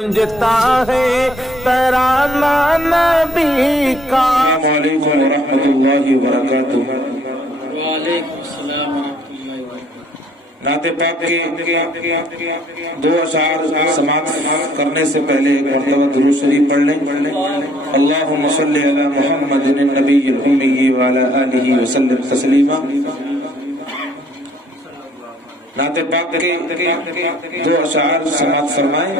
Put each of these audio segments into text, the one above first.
گونجتا ہے ترانہ نبی کا۔ السلام علیکم ورحمۃ اللہ وبرکاتہ۔ وعلیکم السلام ورحمۃ اللہ وبرکاتہ۔ نعت پاک کے دو اشعار سماعت کرنے سے پہلے ایک مرتبہ درود شریف پڑھ لیں۔ اللہم صلی علی محمد النبی الامی وعلی آلہ وسلم تسلیما۔ نعت پاک کے دو اشعار سماعت فرمائیں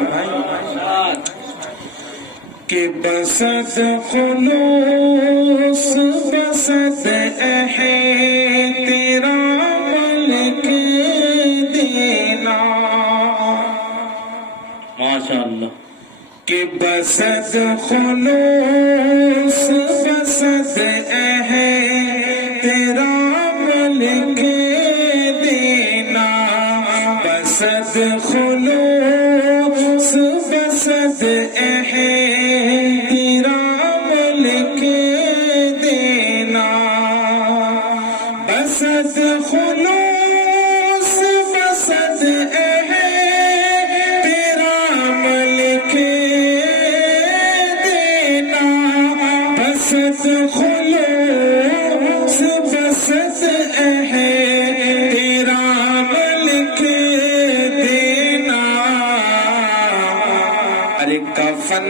کہ بسد خلوص بسد ہے تیرا ملک دینا، ماشاءاللہ۔ کہ بسد خلوص بسد ہے تیرا ملک دینا، بسد خلوص بسد ہے تیرا ملک دینا، بسد خلوص بسد ہے تیرا ملک دینا، بسد خلوص بسد ہے تیرا ملک دینا۔ ارے کفن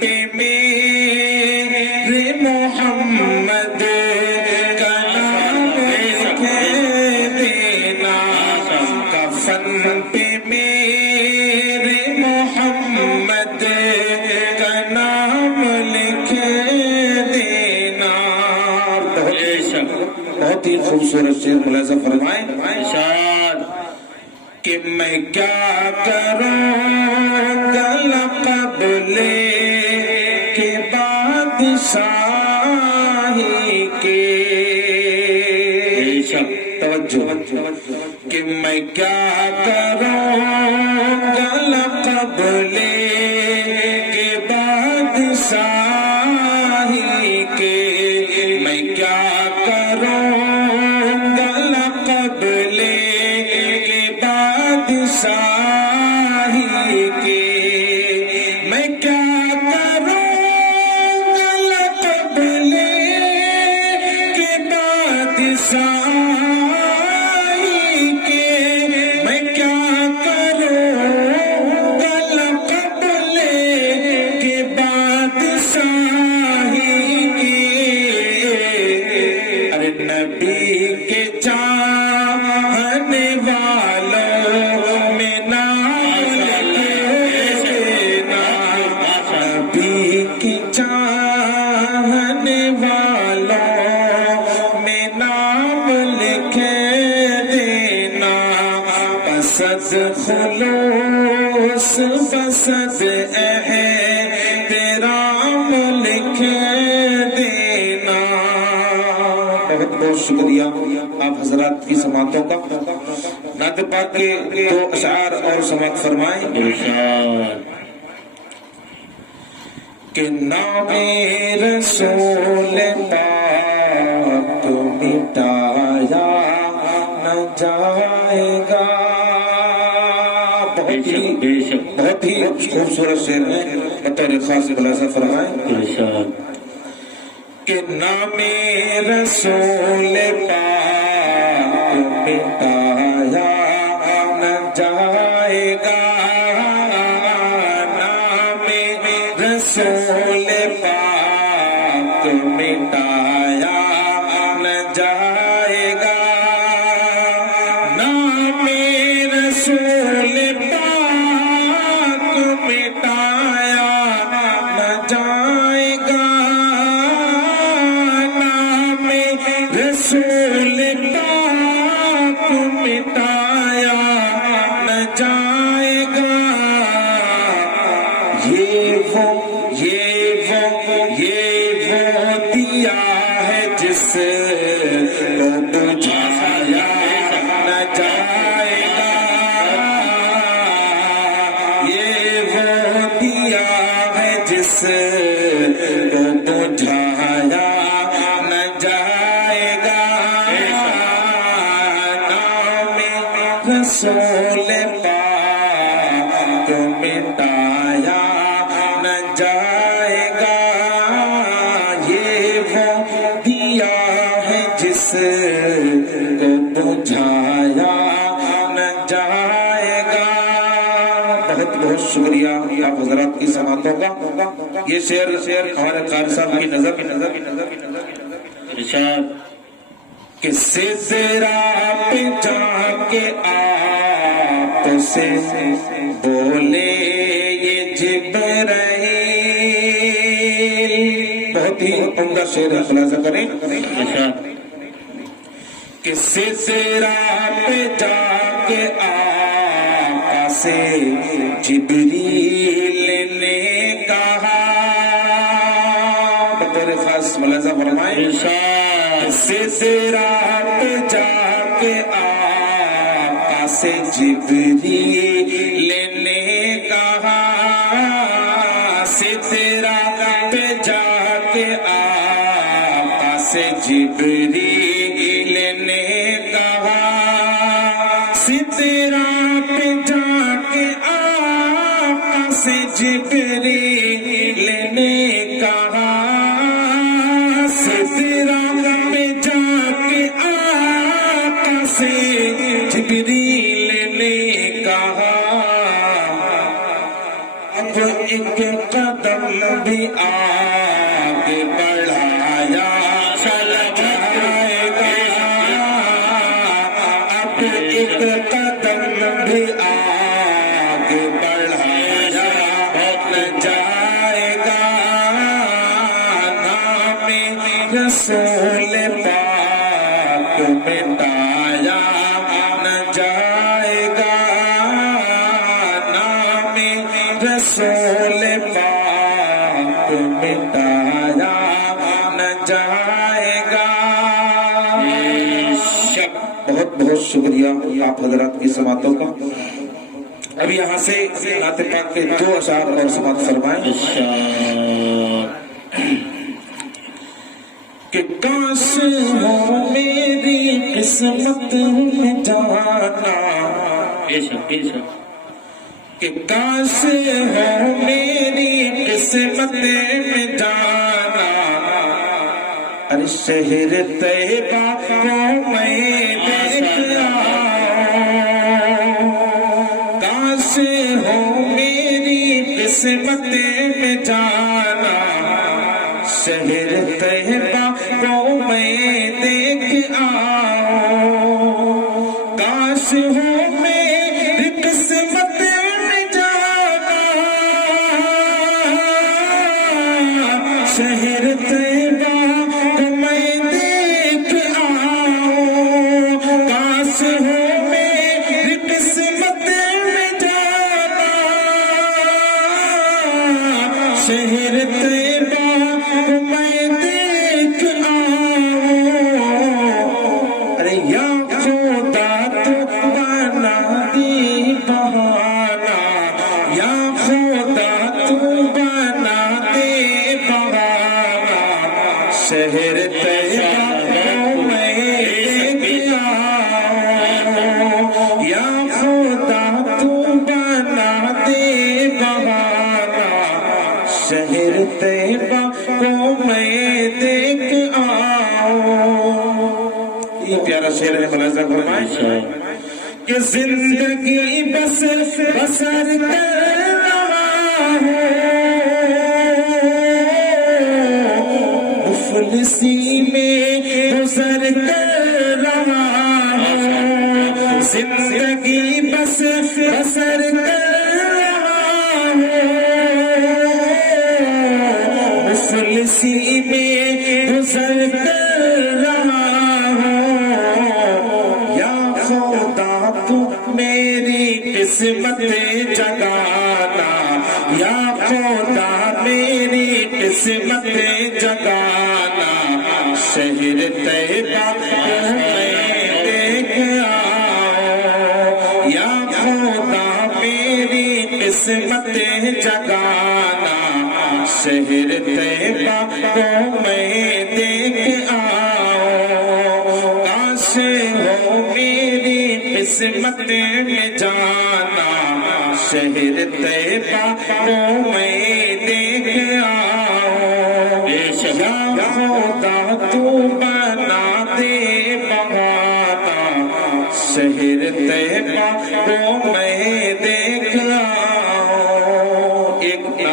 پہ میرے محمد کا نام لکھ دینا، کفن پہ میرے محمد کا نام لکھ دینا۔ بہت ہی خوبصورت شعر ملاحظہ فرمائیں ارشاد۔ کہ میں کیا کروں گا لقب لے کے بادشاہی کے، توجہ، کہ میں کیا کروں گا لقب لے کے بادشاہی کے، میں کیا کروں گا لقب لے کے بادشاہی کے، میں کیا کروں گا لقب لے کے بادشاہی کے، میں کیا کروں گا لقب لے کے بادشاہی کے۔ ارے نبی کے چاہنے والوں میں نام لکھ دینا، نبی کی چاہنے والوں میں نام لکھ دینا، بسد خلوص بسد ہے تیرا لکھ دینا۔ بہت بہت شکریہ آپ حضرات کی سماعتوں کا۔ نعت پاک کے دو اشعار اور سماعت فرمائیں۔ ارشاد۔ کہ نام رسول پاک مٹایا نہ جائے گا۔ بہت ہی خوبصورت شعر ہے، بطور خاص خلاصہ فرمائیں ارشاد۔ کہ نام رسول پاک مٹایا نہ جائے گا، نام رسول پاک مٹایا نہ جائے گا، نام رسول پاک مٹایا نہ جائے گا، نام رسول پاک مٹایا نہ جائے گا۔ یہ وہ دیا ہے جس کو بجھایا نہ جائے گا، یہ وہ دیا ہے جس کو بجھایا نہ جائے گا، نام رسول پاک مٹایا شکریہ آپ حضرات کی سماعتوں کا. یہ شعر ہمارے قاری صاحب کی نظر ارشاد. کہ سدرا پہ جا کے آپ سے بولے یہ جبرائیل. بہت ہی عمدہ شعر ہے, خلاصہ کریں. ارشاد. کہ سدرا پہ جا کے آپ سے جبریل نے کہا, بطور خاص ملاحظہ فرمائیں. ارشاد. سدرا پہ جا کے آقا سے جبریل نے کہا, سدرا پہ جا کے آقا سے جبریل نے کہا, سدرا پہ جا کے آقا سے جبریل نے کہا, سدرا پہ جا کے آقا سے جبریل نے کہا, اب ایک قدم بھی آگے بڑھایا چل جائے گا, اب ایک قدم بھی آگے بڑھایا چل جائے گا, رسول پاک مٹایا نہ جائے گا, نام رسول پاک مٹایا نہ جائے گا. بہت بہت شکریہ آپ حضرات کی سماعتوں کا. اب یہاں سے نعت پاک کے 2 اشعار اور سماعت فرمائیں. ارشاد. کہ کاش ہو میری قسمت میں جانا, بے شک بے شک. کہ کاش ہو میری قسمت میں جانا, ارے شہر طیبہ کو میں دیکھ آؤں, کاش ہو میری قسمت میں جانا, شہر طیبہ کو میں دیکھ آؤں, کاش ہو میری قسمت میں جانا, شہر طیبہ کو میں دیکھ آؤں, کاش ہو میری قسمت میں جانا, شہر طیبہ کو میں دیکھ آؤں. ارے یا خدا تو بنا دی بہانا, یا خدا تو بنا دے بہانا, شہر طیبہ کو میں دیکھ آؤں, یا خدا تو بنا دے بہانا, شہر طیبہ کو میں دیکھ آؤں. یہ پیارا شعر ہے, ملاحظہ فرمائیں. کہ زندگی بسر کر رہا ہوں, مفلسی میں گزر کر رہا ہوں, زندگی بسر کر رہا ہوں, مفلسی میں گزر کر رہا ہوں, یا خدا تو میری قسمت جگانا, یا خدا میری قسمت جگانا, شہر طیبہ کو میں دیکھ آؤں, یا خدا میری قسمت جگانا, شہر طیبہ کو میں دیکھ آؤں, کاش ہو میری قسمت میں جانا, شہر طیبہ کو میں دیکھ آؤں. یا خدا تو بنا دے بہانا, شہر طیبہ کو میں دیکھ آؤں.